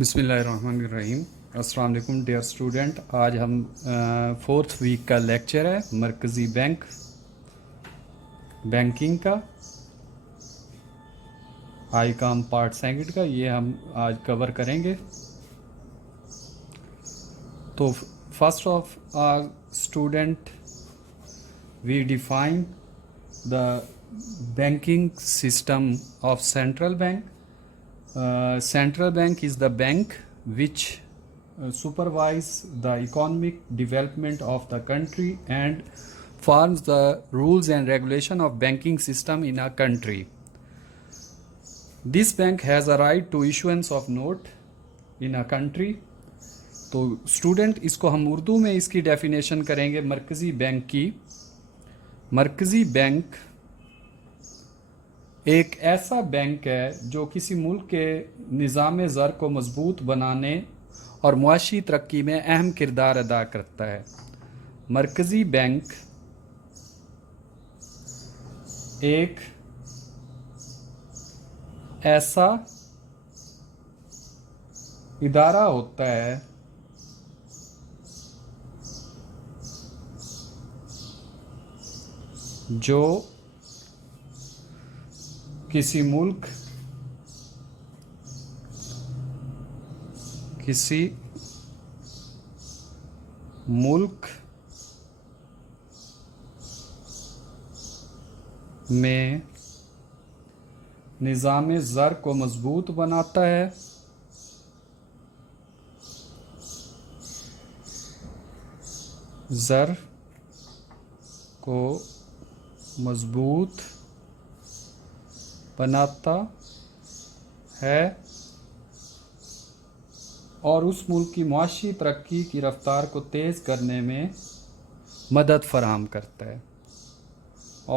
بسم اللہ الرحمن الرحیم۔ السلام علیکم ڈیئر اسٹوڈنٹ، آج ہم فورتھ ویک کا لیکچر ہے مرکزی بینکنگ کا آئی کام پارٹ سیکنڈ کا، یہ ہم آج کور کریں گے۔ تو first of all student we define the banking system of central bank. Central bank is the bank which supervise the economic development of the country and forms the rules and regulation of banking system in a country. This bank has a right to issuance of note in a country. تو student اس کو ہم اردو میں اس کی definition کریں گے مرکزی bank کی۔ مرکزی بینک ایک ایسا بینک ہے جو کسی ملک کے نظام زر کو مضبوط بنانے اور معاشی ترقی میں اہم کردار ادا کرتا ہے۔ مرکزی بینک ایک ایسا ادارہ ہوتا ہے جو کسی ملک میں نظام زر کو مضبوط بناتا ہے زر کو مضبوط بناتا ہے اور اس ملک کی معاشی ترقی کی رفتار کو تیز کرنے میں مدد فراہم کرتا ہے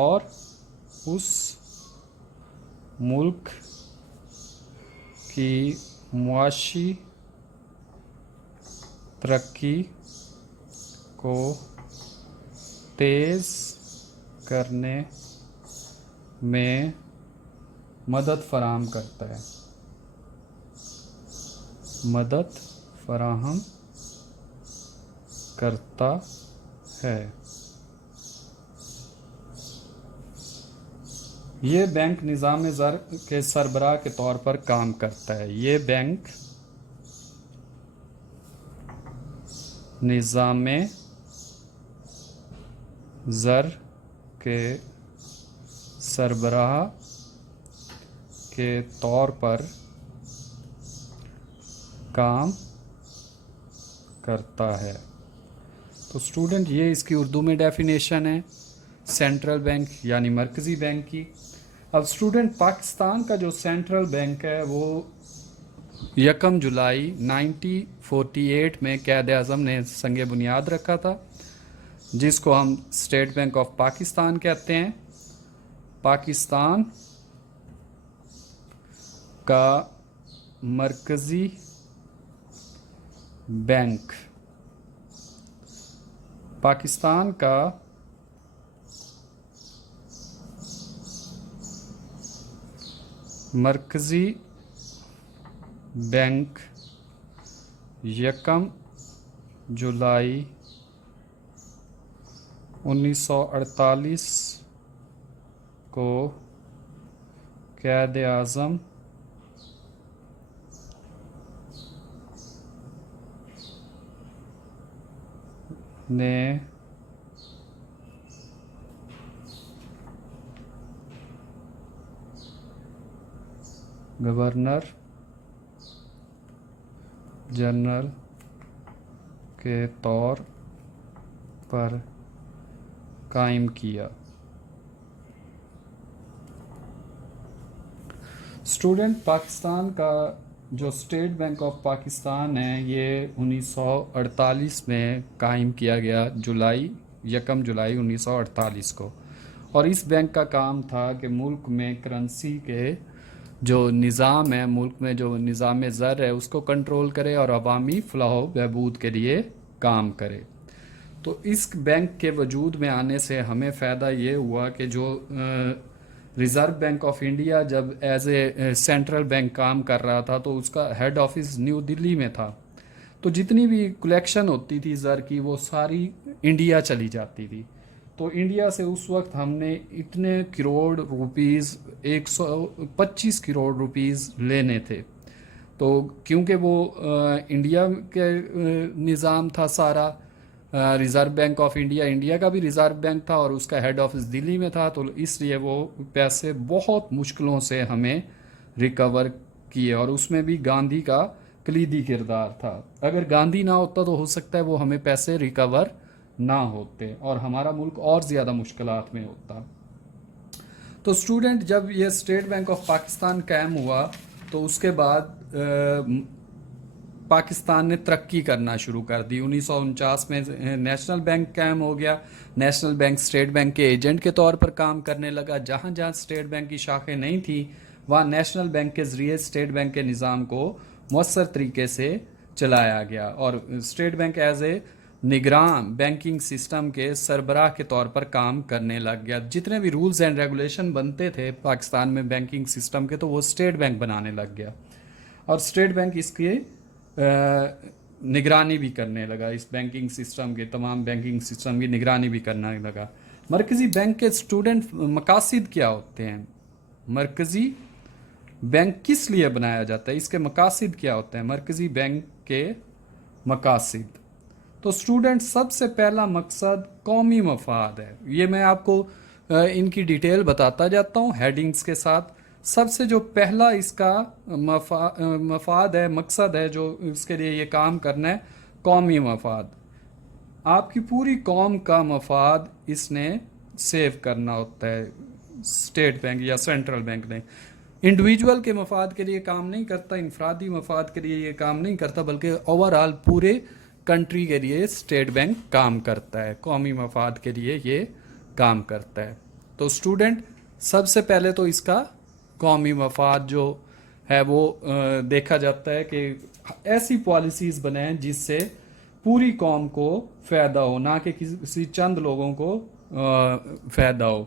اور اس ملک کی معاشی ترقی کو تیز کرنے میں مدد فراہم کرتا ہے یہ بینک نظام زر کے سربراہ کے طور پر کام کرتا ہے۔ یہ بینک نظام زر کے سربراہ کے طور پر کام کرتا ہے۔ تو اسٹوڈنٹ یہ اس کی اردو میں ڈیفینیشن ہے سینٹرل بینک یعنی مرکزی بینک کی۔ اب اسٹوڈنٹ پاکستان کا جو سینٹرل بینک ہے وہ 1 جولائی 1948 میں قائد اعظم نے سنگ بنیاد رکھا تھا، جس کو ہم اسٹیٹ بینک آف پاکستان کہتے ہیں۔ پاکستان کا مرکزی بینک پاکستان کا مرکزی بینک 1 جولائی 1948 کو قائد اعظم نے گورنر جنرل کے طور پر قائم کیا۔ اسٹوڈنٹ پاکستان کا جو اسٹیٹ بینک آف پاکستان ہے یہ 1948 میں قائم کیا گیا، 1 جولائی 1948 کو، اور اس بینک کا کام تھا کہ ملک میں کرنسی کے جو نظام ہے، ملک میں جو نظام زر ہے اس کو کنٹرول کرے اور عوامی فلاح و بہبود کے لیے کام کرے۔ تو اس بینک کے وجود میں آنے سے ہمیں فائدہ یہ ہوا کہ جو ریزرو بینک آف انڈیا جب ایز اے سینٹرل بینک کام کر رہا تھا تو اس کا ہیڈ آفس نیو دلی میں تھا. تو جتنی بھی کلیکشن ہوتی تھی زر کی وہ ساری انڈیا چلی جاتی تھی. تو انڈیا سے اس وقت ہم نے اتنے کروڑ روپیز 125 کروڑ روپیز لینے تھے. تو کیونکہ وہ انڈیا کے نظام تھا سارا، reserve bank of India India کا بھی ریزرو بینک تھا اور اس کا ہیڈ آفس دلی میں تھا، تو اس لیے وہ پیسے بہت مشکلوں سے ہمیں ریکور کیے، اور اس میں بھی گاندھی کا کلیدی کردار تھا. اگر گاندھی نہ ہوتا تو ہو سکتا ہے وہ ہمیں پیسے ریکور نہ ہوتے اور ہمارا ملک اور زیادہ مشکلات میں ہوتا. تو اسٹوڈنٹ جب یہ اسٹیٹ بینک آف پاکستان قائم ہوا تو اس کے بعد پاکستان نے ترقی کرنا شروع کر دی. 1949 میں نیشنل بینک قائم ہو گیا. نیشنل بینک اسٹیٹ بینک کے ایجنٹ کے طور پر کام کرنے لگا. جہاں جہاں اسٹیٹ بینک کی شاخیں نہیں تھیں وہاں نیشنل بینک کے ذریعے اسٹیٹ بینک کے نظام کو مؤثر طریقے سے چلایا گیا، اور اسٹیٹ بینک ایز اے نگراں بینکنگ سسٹم کے سربراہ کے طور پر کام کرنے لگ گیا. جتنے بھی رولز اینڈ ریگولیشن بنتے تھے پاکستان میں بینکنگ سسٹم کے تو وہ اسٹیٹ بینک بنانے لگ گیا، اور اسٹیٹ بینک اس کی نگرانی بھی کرنے لگا. اس بینکنگ سسٹم کے تمام بینکنگ سسٹم کی نگرانی بھی کرنے لگا. مرکزی بینک کے اسٹوڈنٹ مقاصد کیا ہوتے ہیں؟ مرکزی بینک کس لیے بنایا جاتا ہے؟ اس کے مقاصد کیا ہوتے ہیں؟ مرکزی بینک کے مقاصد. تو اسٹوڈنٹ سب سے پہلا مقصد قومی مفاد ہے. یہ میں آپ کو ان کی ڈیٹیل بتاتا جاتا ہوں ہیڈنگز کے ساتھ. سب سے جو پہلا اس کا مفاد ہے، مقصد ہے جو اس کے لیے یہ کام کرنا ہے، قومی مفاد. آپ کی پوری قوم کا مفاد اس نے سیو کرنا ہوتا ہے. اسٹیٹ بینک یا سینٹرل بینک نے انڈیویجول کے مفاد کے لیے کام نہیں کرتا، انفرادی مفاد کے لیے یہ کام نہیں کرتا، بلکہ اوور آل پورے کنٹری کے لیے اسٹیٹ بینک کام کرتا ہے، قومی مفاد کے لیے یہ کام کرتا ہے. تو اسٹوڈنٹ سب سے پہلے تو اس کا قومی مفاد جو ہے وہ دیکھا جاتا ہے کہ ایسی پالیسیز بنائیں جس سے پوری قوم کو فائدہ ہو، نہ کہ کسی چند لوگوں کو فائدہ ہو.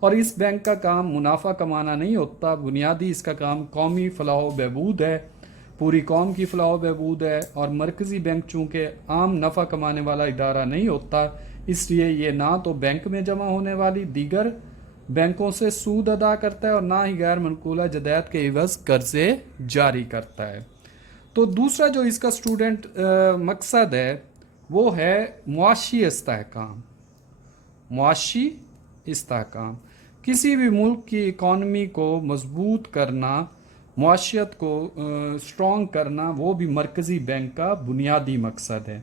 اور اس بینک کا کام منافع کمانا نہیں ہوتا، بنیادی اس کا کام قومی فلاح و بہبود ہے، پوری قوم کی فلاح و بہبود ہے. اور مرکزی بینک چونکہ عام نفع کمانے والا ادارہ نہیں ہوتا، اس لیے یہ نہ تو بینک میں جمع ہونے والی دیگر بینکوں سے سود ادا کرتا ہے اور نہ ہی غیر منقولہ جائیداد کے عوض قرضے جاری کرتا ہے. تو دوسرا جو اس کا اسٹوڈنٹ مقصد ہے وہ ہے معاشی استحکام. معاشی استحکام کسی بھی ملک کی اکانومی کو مضبوط کرنا، معاشیت کو اسٹرانگ کرنا، وہ بھی مرکزی بینک کا بنیادی مقصد ہے.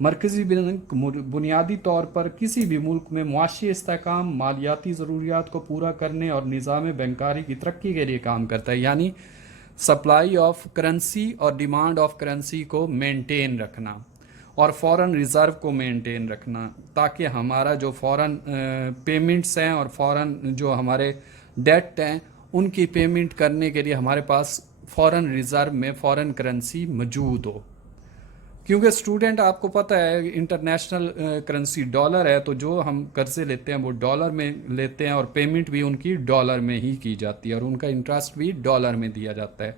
مرکزی بینک بنیادی طور پر کسی بھی ملک میں معاشی استحکام، مالیاتی ضروریات کو پورا کرنے اور نظام بینکاری کی ترقی کے لیے کام کرتا ہے. یعنی سپلائی آف کرنسی اور ڈیمانڈ آف کرنسی کو مینٹین رکھنا اور فورن ریزرو کو مینٹین رکھنا، تاکہ ہمارا جو فورن پیمنٹس ہیں اور فورن جو ہمارے ڈیٹ ہیں ان کی پیمنٹ کرنے کے لیے ہمارے پاس فورن ریزرو میں فورن کرنسی موجود ہو. کیونکہ اسٹوڈنٹ آپ کو پتہ ہے انٹرنیشنل کرنسی ڈالر ہے، تو جو ہم قرضے لیتے ہیں وہ ڈالر میں لیتے ہیں اور پیمنٹ بھی ان کی ڈالر میں ہی کی جاتی ہے اور ان کا انٹرسٹ بھی ڈالر میں دیا جاتا ہے.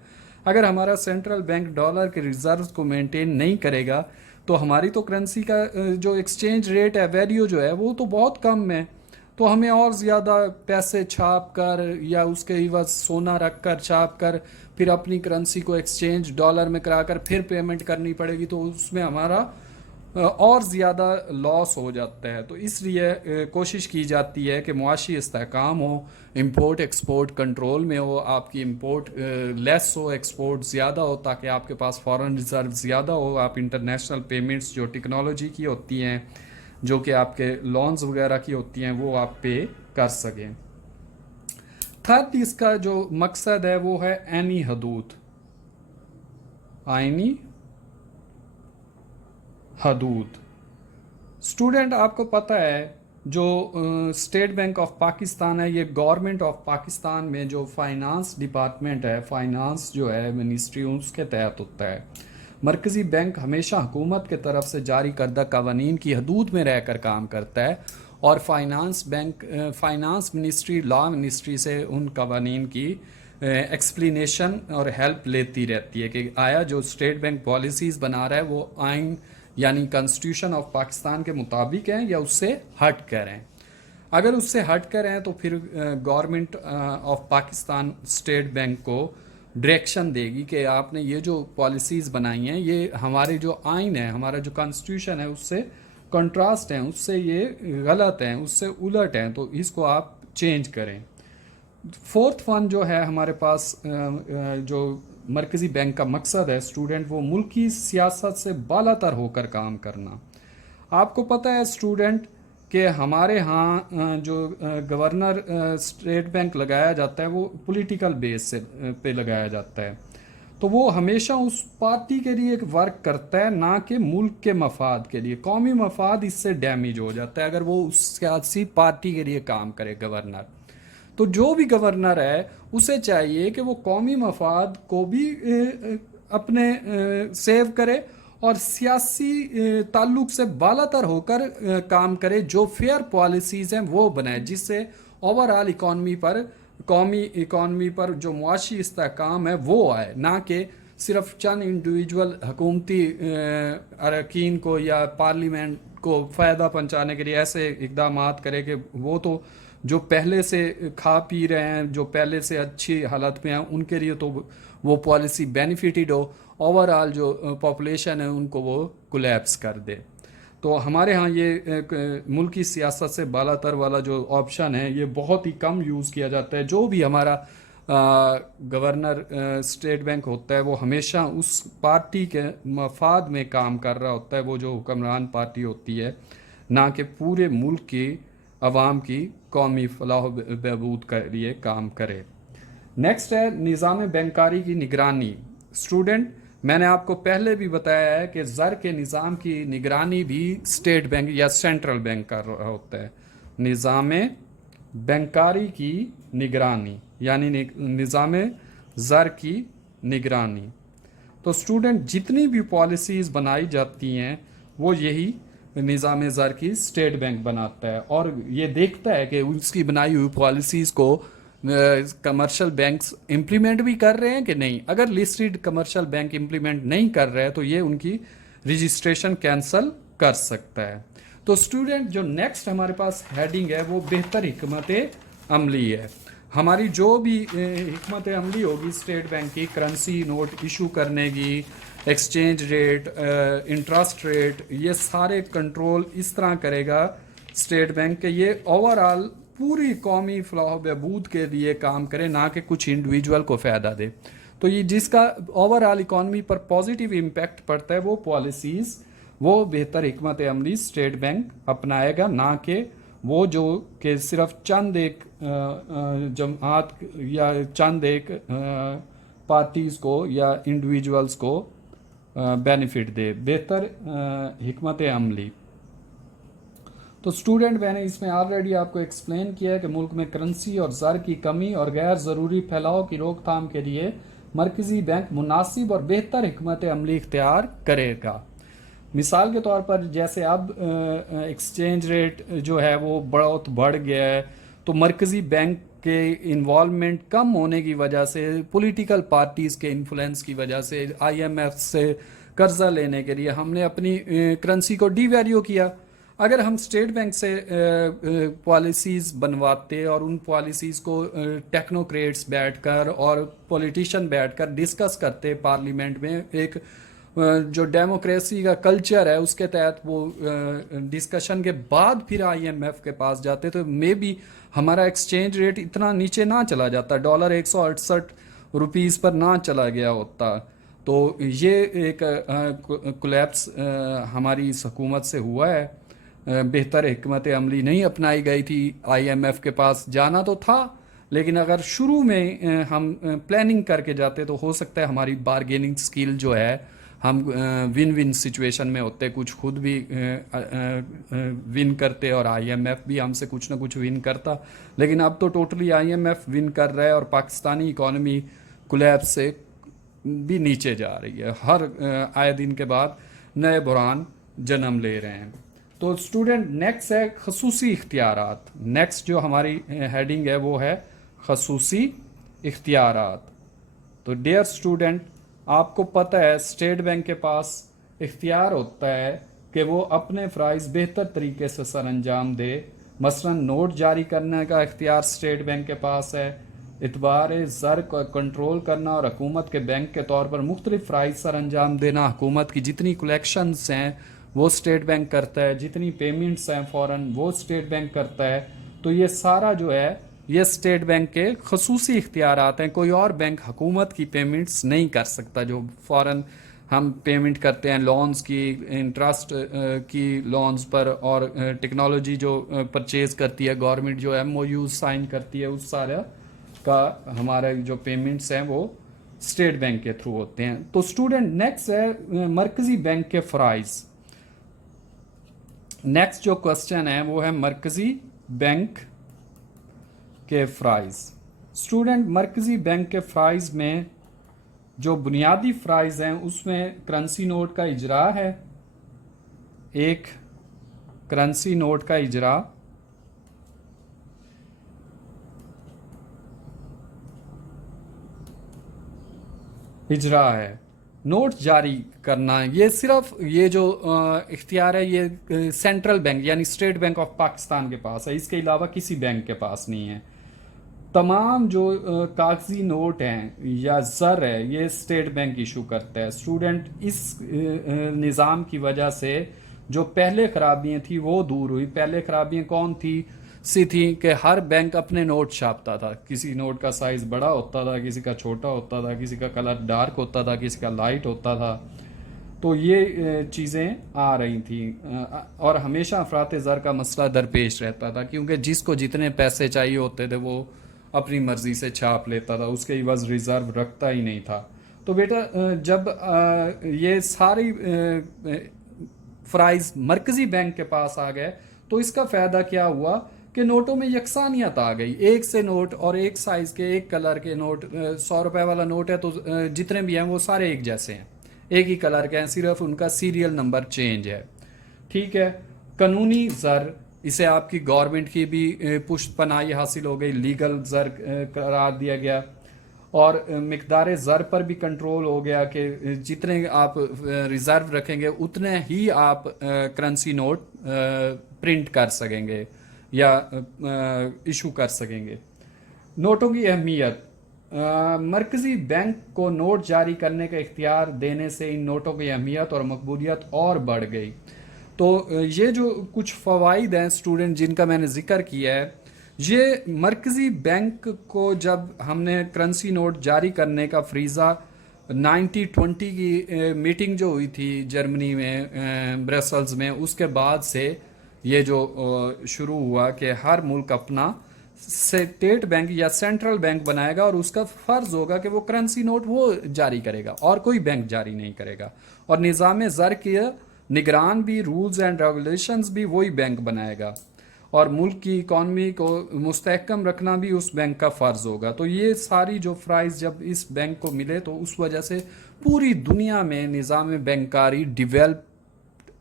اگر ہمارا سینٹرل بینک ڈالر کے ریزروز کو مینٹین نہیں کرے گا تو ہماری تو کرنسی کا جو ایکسچینج ریٹ ہے، ویلیو جو ہے وہ تو بہت کم ہے. تو ہمیں اور زیادہ پیسے چھاپ کر یا اس کے عوض سونا رکھ کر چھاپ کر پھر اپنی کرنسی کو ایکسچینج ڈالر میں کرا کر پھر پیمنٹ کرنی پڑے گی، تو اس میں ہمارا اور زیادہ لاس ہو جاتا ہے. تو اس لیے کوشش کی جاتی ہے کہ معاشی استحکام ہو، امپورٹ ایکسپورٹ کنٹرول میں ہو، آپ کی امپورٹ لیس ہو، ایکسپورٹ زیادہ ہو، تاکہ آپ کے پاس فورن ریزرو زیادہ ہو، آپ انٹرنیشنل پیمنٹس جو ٹیکنالوجی کی ہوتی ہیں، جو کہ آپ کے لونز وغیرہ کی ہوتی ہیں، وہ آپ پے کر سکیں. تھرڈ اس کا جو مقصد ہے وہ ہے آئینی حدود. آئینی حدود. اسٹوڈنٹ آپ کو پتہ ہے جو اسٹیٹ بینک آف پاکستان ہے یہ گورنمنٹ آف پاکستان میں جو فائنانس ڈپارٹمنٹ ہے، فائنانس جو ہے منسٹری، اس کے تحت ہوتا ہے. مرکزی بینک ہمیشہ حکومت کے طرف سے جاری کردہ قوانین کی حدود میں رہ کر کام کرتا ہے اور فائنانس منسٹری، لا منسٹری سے ان قوانین کی ایکسپلینیشن اور ہیلپ لیتی رہتی ہے کہ آیا جو اسٹیٹ بینک پالیسیز بنا رہا ہے وہ آئین یعنی کنسٹیٹیوشن آف پاکستان کے مطابق ہیں یا اس سے ہٹ کر ہیں. اگر اس سے ہٹ کر ہیں تو پھر government of Pakistan state bank کو ڈائریکشن دے گی کہ آپ نے یہ جو پالیسیز بنائی ہیں یہ ہمارے جو آئین ہے، ہمارا جو کانسٹیٹیوشن ہے اس سے کنٹراسٹ ہیں، اس سے یہ غلط ہیں، اس سے الٹ ہیں، تو اس کو آپ چینج کریں. فورتھ ون جو ہے ہمارے پاس جو مرکزی بینک کا مقصد ہے اسٹوڈنٹ، وہ ملکی سیاست سے بالا تر ہو کر کام کرنا. آپ کو پتہ ہے اسٹوڈنٹ کہ ہمارے ہاں جو گورنر اسٹیٹ بینک لگایا جاتا ہے وہ پولیٹیکل بیس سے پہ لگایا جاتا ہے، تو وہ ہمیشہ اس پارٹی کے لیے ایک ورک کرتا ہے، نہ کہ ملک کے مفاد کے لیے. قومی مفاد اس سے ڈیمیج ہو جاتا ہے اگر وہ اس سیاسی پارٹی کے لیے کام کرے گورنر. تو جو بھی گورنر ہے اسے چاہیے کہ وہ قومی مفاد کو بھی اپنے سیو کرے اور سیاسی تعلق سے بالا تر ہو کر کام کرے، جو فیئر پالیسیز ہیں وہ بنائے جس سے اوور آل قومی اکانومی پر جو معاشی استحکام ہے وہ آئے، نہ کہ صرف چند انڈیویجول حکومتی اراکین کو یا پارلیمنٹ کو فائدہ پہنچانے کے لیے ایسے اقدامات کرے کہ وہ تو جو پہلے سے کھا پی رہے ہیں، جو پہلے سے اچھی حالت میں ہیں، ان کے لیے تو وہ پالیسی بینیفیٹڈ ہو، اوور آل جو پاپولیشن ہے ان کو وہ کولیپس کر دے. تو ہمارے ہاں یہ ملکی سیاست سے بالا تر والا جو آپشن ہے یہ بہت ہی کم یوز کیا جاتا ہے. جو بھی ہمارا گورنر اسٹیٹ بینک ہوتا ہے وہ ہمیشہ اس پارٹی کے مفاد میں کام کر رہا ہوتا ہے، وہ جو حکمران پارٹی ہوتی ہے، نہ کہ پورے ملک کی عوام کی قومی فلاح و بہبود کے لیے کام کرے. نیکسٹ ہے نظام بینکاری کی نگرانی. اسٹوڈنٹ میں نے آپ کو پہلے بھی بتایا ہے کہ زر کے نظام کی نگرانی بھی اسٹیٹ بینک یا سینٹرل بینک کر رہا ہوتا ہے. نظام بینکاری کی نگرانی یعنی نظام زر کی نگرانی. تو اسٹوڈنٹ جتنی بھی پالیسیز بنائی جاتی ہیں وہ یہی نظام زر کی اسٹیٹ بینک بناتا ہے اور یہ دیکھتا ہے کہ اس کی بنائی ہوئی پالیسیز کو کمرشل بینکس امپلیمنٹ بھی کر رہے ہیں کہ نہیں. اگر لسٹڈ کمرشل بینک امپلیمنٹ نہیں کر رہے تو یہ ان کی رجسٹریشن کینسل کر سکتا ہے. تو اسٹوڈنٹ جو نیکسٹ ہمارے پاس ہیڈنگ ہے وہ بہتر حکمت عملی ہے. ہماری جو بھی حکمت عملی ہوگی اسٹیٹ بینک کی، کرنسی نوٹ ایشو کرنے کی، ایکسچینج ریٹ، انٹرسٹ ریٹ، یہ سارے کنٹرول اس طرح کرے گا اسٹیٹ بینک کہ یہ اوور آل پوری قومی فلاح و بہبود کے لیے کام کرے، نہ کہ کچھ انڈیویجول کو فائدہ دے. تو یہ جس کا اوور آل اکانومی پر پازیٹیو امپیکٹ پڑتا ہے وہ پالیسیز، وہ بہتر حکمت عملی اسٹیٹ بینک اپنائے گا، نہ کہ وہ جو کہ صرف چند ایک جماعت یا چند ایک پارٹیز کو یا انڈیویجولز کو بینیفٹ دے. بہتر حکمت عملی. تو اسٹوڈنٹ میں نے اس میں آلریڈی آپ کو ایکسپلین کیا ہے کہ ملک میں کرنسی اور زر کی کمی اور غیر ضروری پھیلاؤ کی روک تھام کے لیے مرکزی بینک مناسب اور بہتر حکمت عملی اختیار کرے گا. مثال کے طور پر جیسے اب ایکسچینج ریٹ جو ہے وہ بہت بڑھ گیا ہے، تو مرکزی بینک کے انوالومنٹ کم ہونے کی وجہ سے، پولیٹیکل پارٹیز کے انفلوئنس کی وجہ سے، آئی ایم ایف سے قرضہ لینے کے لیے ہم نے اپنی کرنسی کو ڈی ویلیو کیا. اگر ہم اسٹیٹ بینک سے پالیسیز بنواتے اور ان پالیسیز کو ٹیکنوکریٹس بیٹھ کر اور پولیٹیشین بیٹھ کر ڈسکس کرتے پارلیمنٹ میں، ایک جو ڈیموکریسی کا کلچر ہے اس کے تحت وہ ڈسکشن کے بعد پھر آئی ایم ایف کے پاس جاتے، تو مے بی ہمارا ایکسچینج ریٹ اتنا نیچے نہ چلا جاتا، ڈالر 168 روپیز پر نہ چلا گیا ہوتا. تو یہ ایک کولیپس ہماری اس حکومت سے ہوا ہے. بہتر حکمت عملی نہیں اپنائی گئی تھی. آئی ایم ایف کے پاس جانا تو تھا، لیکن اگر شروع میں ہم پلاننگ کر کے جاتے تو ہو سکتا ہے ہماری بارگیننگ سکل جو ہے، ہم ون ون سچویشن میں ہوتے، کچھ خود بھی ون کرتے اور آئی ایم ایف بھی ہم سے کچھ نہ کچھ ون کرتا. لیکن اب تو ٹوٹلی آئی ایم ایف ون کر رہا ہے اور پاکستانی اکانومی کولیپس سے بھی نیچے جا رہی ہے. ہر آئے دن کے بعد نئے بحران جنم لے رہے ہیں. تو اسٹوڈنٹ نیکسٹ ہے خصوصی اختیارات. نیکسٹ جو ہماری ہیڈنگ ہے وہ ہے خصوصی اختیارات. تو ڈیئر اسٹوڈنٹ، آپ کو پتہ ہے اسٹیٹ بینک کے پاس اختیار ہوتا ہے کہ وہ اپنے فرائض بہتر طریقے سے سر انجام دے. مثلا نوٹ جاری کرنے کا اختیار اسٹیٹ بینک کے پاس ہے، اعتبار زر کو کنٹرول کرنا اور حکومت کے بینک کے طور پر مختلف فرائض سر انجام دینا. حکومت کی جتنی کلیکشنز ہیں وہ اسٹیٹ بینک کرتا ہے، جتنی پیمنٹس ہیں فوراً وہ اسٹیٹ بینک کرتا ہے. تو یہ سارا جو ہے یہ اسٹیٹ بینک کے خصوصی اختیارات ہیں. کوئی اور بینک حکومت کی پیمنٹس نہیں کر سکتا. جو فوراً ہم پیمنٹ کرتے ہیں لونز کی، انٹرسٹ کی لونز پر، اور ٹیکنالوجی جو پرچیز کرتی ہے گورنمنٹ، جو ایم او یوز سائن کرتی ہے، اس سارا کا ہمارے جو پیمنٹس ہیں وہ اسٹیٹ بینک کے تھرو ہوتے ہیں. تو اسٹوڈنٹ نیکسٹ ہے مرکزی بینک کے فرائض. نیکسٹ جو کوشچن ہے وہ ہے مرکزی بینک کے فرائض. اسٹوڈنٹ مرکزی بینک کے فرائض میں جو بنیادی فرائض ہیں اس میں کرنسی نوٹ کا اجرا ہے. ایک کرنسی نوٹ کا اجرا ہے. نوٹ جاری کرنا یہ صرف یہ جو اختیار ہے یہ سینٹرل بینک یعنی اسٹیٹ بینک آف پاکستان کے پاس ہے، اس کے علاوہ کسی بینک کے پاس نہیں ہے. تمام جو کاغذی نوٹ ہیں یا زر ہے یہ اسٹیٹ بینک ایشو کرتا ہے. اسٹوڈنٹ اس نظام کی وجہ سے جو پہلے خرابیاں تھیں وہ دور ہوئی. پہلے خرابیاں کون تھی تھیں کہ ہر بینک اپنے نوٹ چھاپتا تھا. کسی نوٹ کا سائز بڑا ہوتا تھا، کسی کا چھوٹا ہوتا تھا، کسی کا کلر ڈارک ہوتا تھا، کسی کا لائٹ ہوتا تھا. تو یہ چیزیں آ رہی تھیں اور ہمیشہ افراط زر کا مسئلہ درپیش رہتا تھا، کیونکہ جس کو جتنے پیسے چاہیے ہوتے تھے وہ اپنی مرضی سے چھاپ لیتا تھا، اس کے عوض ریزرو رکھتا ہی نہیں تھا. تو بیٹا جب یہ ساری فرائض مرکزی بینک کے پاس آ گئے تو اس کا فائدہ کیا ہوا کہ نوٹوں میں یکسانیت آ گئی. ایک سے نوٹ اور ایک سائز کے ایک کلر کے نوٹ، 100 روپے والا نوٹ ہے تو جتنے بھی ہیں وہ سارے ایک جیسے ہیں، ایک ہی کلر کے ہیں، صرف ان کا سیریل نمبر چینج ہے. ٹھیک ہے. قانونی زر، اسے آپ کی گورنمنٹ کی بھی پشت پناہی حاصل ہو گئی، لیگل زر قرار دیا گیا. اور مقدار زر پر بھی کنٹرول ہو گیا کہ جتنے آپ ریزرو رکھیں گے اتنے ہی آپ کرنسی نوٹ پرنٹ کر سکیں گے یا ایشو کر سکیں گے. نوٹوں کی اہمیت، مرکزی بینک کو نوٹ جاری کرنے کا اختیار دینے سے ان نوٹوں کی اہمیت اور مقبولیت اور بڑھ گئی. تو یہ جو کچھ فوائد ہیں اسٹوڈنٹ جن کا میں نے ذکر کیا ہے، یہ مرکزی بینک کو جب ہم نے کرنسی نوٹ جاری کرنے کا فریضہ 90-20 کی میٹنگ جو ہوئی تھی جرمنی میں برسلز میں، اس کے بعد سے یہ جو شروع ہوا کہ ہر ملک اپنا اسٹیٹ بینک یا سینٹرل بینک بنائے گا اور اس کا فرض ہوگا کہ وہ کرنسی نوٹ وہ جاری کرے گا اور کوئی بینک جاری نہیں کرے گا. اور نظام زر کی نگران بھی، رولز اینڈ ریگولیشنز بھی وہی بینک بنائے گا، اور ملک کی اکانومی کو مستحکم رکھنا بھی اس بینک کا فرض ہوگا. تو یہ ساری جو فرائض جب اس بینک کو ملے تو اس وجہ سے پوری دنیا میں نظام بینکاری ڈیولپ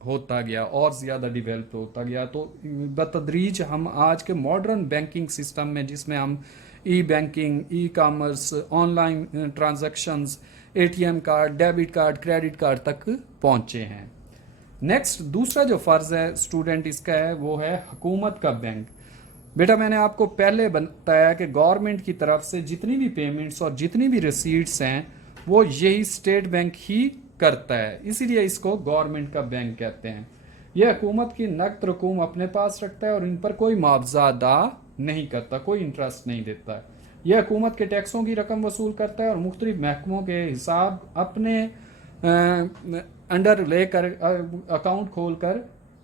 ہوتا گیا اور زیادہ ڈیولپ ہوتا گیا. تو بتدریج ہم آج کے ماڈرن بینکنگ سسٹم میں، جس میں ہم e banking, e commerce, online transactions, A T M card, debit card, credit card تک پہنچے ہیں. نیکسٹ دوسرا جو فرض ہے اسٹوڈنٹ اس کا ہے وہ ہے حکومت کا بینک. بیٹا میں نے آپ کو پہلے بتایا کہ گورنمنٹ کی طرف سے جتنی بھی پیمنٹس اور جتنی بھی ریسیٹس ہیں وہ یہی اسٹیٹ بینک ہی کرتا ہے، اسی لیے اس کو گورنمنٹ کا بینک کہتے ہیں. یہ حکومت کی نقد رقوم اپنے پاس رکھتا ہے اور ان پر کوئی معاوضہ ادا نہیں کرتا، کوئی انٹرسٹ نہیں دیتا ہے. یہ حکومت کے ٹیکسوں کی رقم وصول کرتا ہے اور مختلف محکموں کے حساب اپنے انڈر لے کر اکاؤنٹ کھول کر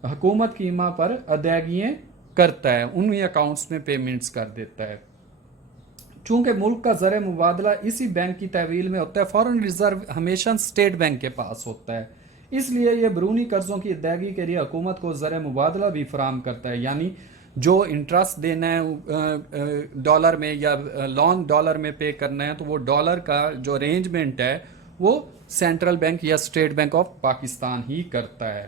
حکومت کی ایما پر ادائیگیاں کرتا ہے، انہی اکاؤنٹس میں پیمنٹس کر دیتا ہے. چونکہ ملک کا زر مبادلہ اسی بینک کی تحویل میں ہوتا ہے، فارن ریزرو ہمیشہ اسٹیٹ بینک کے پاس ہوتا ہے، اس لیے یہ بیرونی قرضوں کی ادائیگی کے لیے حکومت کو زر مبادلہ بھی فراہم کرتا ہے. یعنی جو انٹرسٹ دینا ہے ڈالر میں یا لون ڈالر میں پے کرنا ہے تو وہ ڈالر کا جو ارینجمنٹ ہے وہ سینٹرل بینک یا اسٹیٹ بینک آف پاکستان ہی کرتا ہے.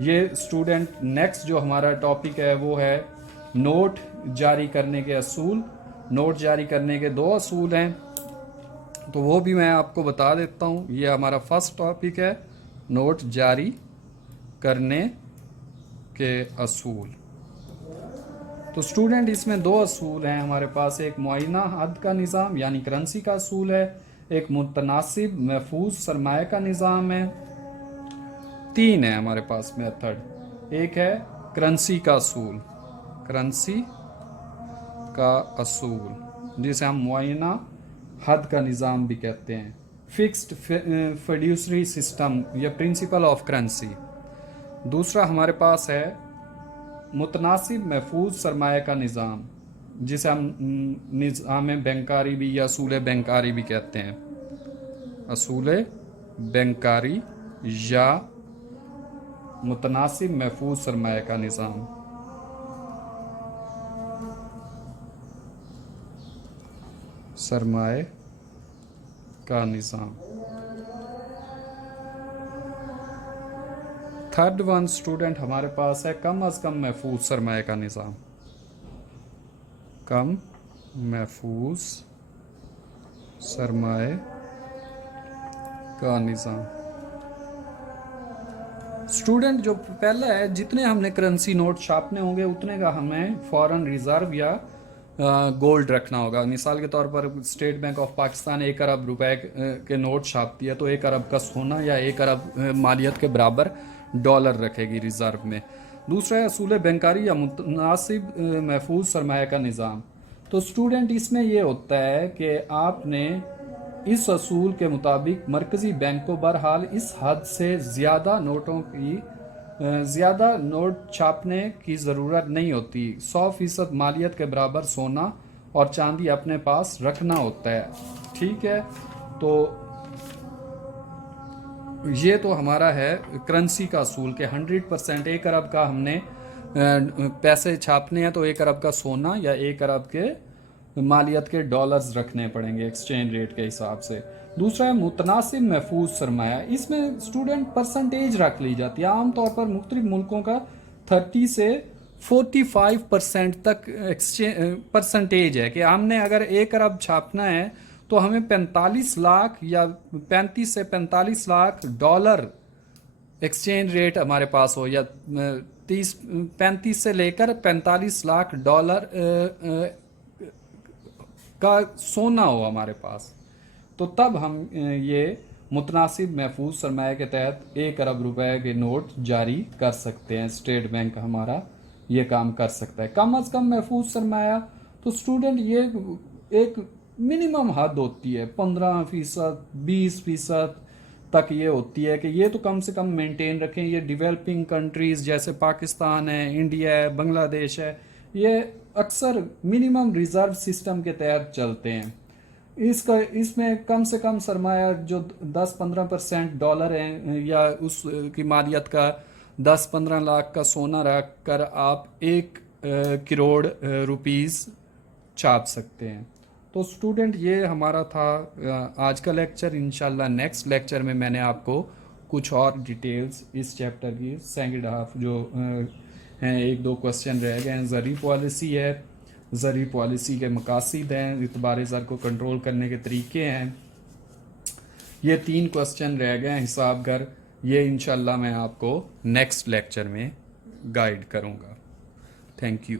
یہ اسٹوڈنٹ نیکسٹ جو ہمارا ٹاپک ہے وہ ہے نوٹ جاری کرنے کے اصول. نوٹ جاری کرنے کے 2 اصول ہیں تو وہ بھی میں آپ کو بتا دیتا ہوں. یہ ہمارا فرسٹ ٹاپک ہے نوٹ جاری کرنے کے اصول. تو اسٹوڈنٹ اس میں 2 اصول ہیں ہمارے پاس. ایک معینہ حد کا نظام یعنی کرنسی کا اصول ہے, ایک متناسب محفوظ سرمایہ کا نظام ہے. 3 ہے ہمارے پاس میتھڈ. ایک ہے کرنسی کا اصول, کرنسی کا اصول جسے ہم معینہ حد کا نظام بھی کہتے ہیں. فکسڈ فیڈیوسری سسٹم یا پرنسپل آف کرنسی. دوسرا ہمارے پاس ہے متناسب محفوظ سرمایہ کا نظام جسے ہم نظام بینکاری بھی یا اصول بینکاری بھی کہتے ہیں. اصول بینکاری یا متناسب محفوظ سرمایہ کا نظام. سرمایہ کا نظام. تھرڈ ون اسٹوڈنٹ ہمارے پاس ہے کم از کم محفوظ سرمایہ کا نظام. کم محفوظ سرمایہ کا نظام. اسٹوڈنٹ جو پہلا ہے جتنے ہم نے کرنسی نوٹ چھاپنے ہوں گے اتنے کا ہمیں فورن ریزرو یا گولڈ رکھنا ہوگا. مثال کے طور پر اسٹیٹ بینک آف پاکستان 1 ارب روپے کے نوٹ چھاپتی ہے تو 1 ارب کا سونا یا 1 ارب مالیت کے برابر ڈالر رکھے گی ریزرو میں. دوسرا ہے اصول بینکاری یا متناسب محفوظ سرمایہ کا نظام. تو اسٹوڈنٹ اس میں یہ ہوتا ہے کہ آپ نے اس اصول کے مطابق مرکزی بینک کو بہرحال اس حد سے زیادہ نوٹ چھاپنے کی ضرورت نہیں ہوتی. 100% مالیت کے برابر سونا اور چاندی اپنے پاس رکھنا ہوتا ہے. ٹھیک ہے, تو یہ تو ہمارا ہے کرنسی کا اصول کہ 100% 1 ارب کا ہم نے پیسے چھاپنے ہیں تو 1 ارب کا سونا یا 1 ارب کے مالیت کے ڈالرز رکھنے پڑیں گے ایکسچینج ریٹ کے حساب سے. دوسرا ہے متناسب محفوظ سرمایہ. اس میں اسٹوڈنٹ پرسنٹیج رکھ لی جاتی ہے. عام طور پر مختلف ملکوں کا 30 سے 45% تک پرسنٹیج ہے کہ ہم نے اگر 1 ارب چھاپنا ہے تو ہمیں 45 لاکھ یا 35 سے 45 لاکھ ڈالر ایکسچینج ریٹ ہمارے پاس ہو, یا 35 سے لے کر 45 لاکھ ڈالر کا سونا ہو ہمارے پاس, تو تب ہم یہ متناسب محفوظ سرمایہ کے تحت 1 ارب روپے کے نوٹ جاری کر سکتے ہیں. اسٹیٹ بینک ہمارا یہ کام کر سکتا ہے. کم از کم محفوظ سرمایہ تو اسٹوڈنٹ یہ ایک منیمم حد ہوتی ہے 15%, 20% تک یہ ہوتی ہے کہ یہ تو کم سے کم مینٹین رکھیں. یہ ڈیولپنگ کنٹریز جیسے پاکستان ہے, انڈیا ہے, بنگلہ دیش ہے, یہ اکثر منیمم ریزرو سسٹم کے تحت چلتے ہیں. اس میں کم سے کم سرمایہ جو 10-15% ڈالر ہیں یا اس کی مالیت کا 10-15 لاکھ کا سونا رکھ کر آپ 1 کروڑ روپیز چھاپ سکتے ہیں. تو اسٹوڈنٹ یہ ہمارا تھا آج کا لیکچر. انشاءاللہ نیکسٹ لیکچر میں نے آپ کو کچھ اور ڈیٹیلز اس چیپٹر کی سیکنڈ ہاف جو ہیں 1-2 کوسچن رہ گئے ہیں. زرعی پالیسی ہے, زرعی پالیسی کے مقاصد ہیں, اعتبار زر کو کنٹرول کرنے کے طریقے ہیں. یہ 3 کوسچن رہ گئے ہیں حساب گر. یہ انشاءاللہ میں آپ کو نیکسٹ لیکچر میں گائیڈ کروں گا. Thank you.